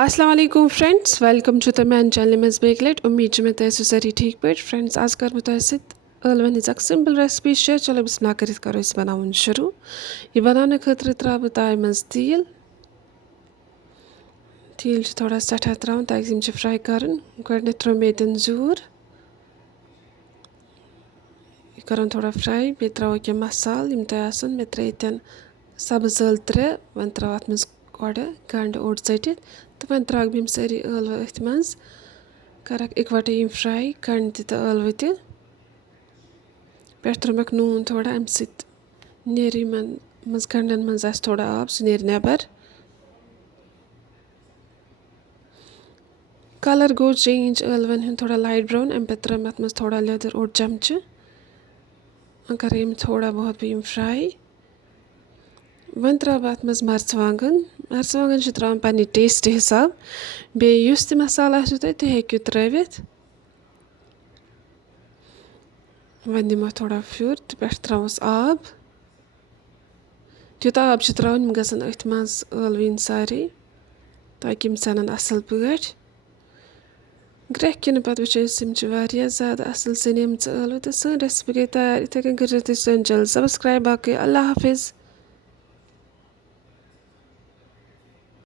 السلام علیکم friends welcome چھُ میٛانہِ چینلہِ منٛز بیٚکہِ لَٹہِ اُمید چھِ مےٚ تُہۍ ٲسِو سٲری ٹھیٖک پٲٹھۍ فرینڈٕز آز کَرٕ بہٕ تۄہہِ سۭتۍ ٲلوَن ہِنٛز اَکھ سِمپٕل ریسپی شِیر چلو بِسمِلّہ کٔرِتھ کَرو أسۍ بَناوُن شروٗع یہِ بَناونہٕ خٲطرٕ ترٛاوٕ بہٕ تایہِ منٛز تیٖل چھِ تھوڑا سٮ۪ٹھاہ ترٛاوُن تاکہِ یِم چھِ فرٛاے کَرٕنۍ گۄڈٕنٮ۪تھ ترٛوو مےٚ ییٚتٮ۪ن زیُر یہِ کَرُن تھوڑا فرٛاے بیٚیہِ ترٛاوو کینٛہہ مَسالہٕ یِم تۄہہِ آسَن مےٚ ترٛٲے ییٚتٮ۪ن سَبٕز ٲلہٕ 3 وۄنۍ ترٛاوٕ اَتھ منٛز گۄڈٕ گَنٛڈٕ اوٚڑ ژٔٹِتھ تہٕ وۄنۍ ترٛاوَکھ بہٕ یِم سٲری ٲلوٕ أتھۍ منٛز کَرَکھ اِکوَٹَے یِم فرٛاے گَنٛڈٕ تہِ تہٕ ٲلوٕ تہِ پٮ۪ٹھٕ ترٛوومَکھ نوٗن تھوڑا اَمہِ سۭتۍ نیرِ یِمَن منٛز گَنٛڈَن منٛز آسہِ تھوڑا آب سُہ نیرِ نٮ۪بَر کَلَر گوٚو چینٛج ٲلوَن ہُنٛد تھوڑا لایٹ برٛاوُن اَمہِ پَتہٕ ترٛٲو مےٚ اَتھ منٛز تھوڑا لیٚدٕر اوٚڑ چَمچہٕ وۄنۍ کَرٕ یِم تھوڑا بہت بہٕ یِم فرٛاے وۄنۍ ترٛاوٕ بہٕ اَتھ منٛز مَرژٕوانٛگَن چھِ ترٛاوان پنٛنہِ ٹیسٹ حِساب بیٚیہِ یُس تہِ مَسالہٕ آسیو تۄہہِ تُہۍ ہیٚکِو ترٛٲوِتھ وۄنۍ دِمو تھوڑا پھیُر تہٕ پٮ۪ٹھٕ ترٛاووس آب تیوٗتاہ آب چھُ ترٛاوُن یِم گژھن أتھۍ منٛز ٲلوٕ یِنۍ سارے تاکہِ یِم ژٮ۪نَن اَصٕل پٲٹھۍ گرٛٮ۪کھ کِنہٕ پَتہٕ وٕچھو أسۍ یِم چھِ واریاہ زیادٕ اَصٕل سٮ۪نیمژٕ ٲلوٕ تہٕ سٲنۍ ریسِپی گٔے تیار یِتھَے کٔنۍ کٔرۍزیو تُہۍ سٲنۍ چَنَل سَبسکرایب باقٕے اللہ حافِظ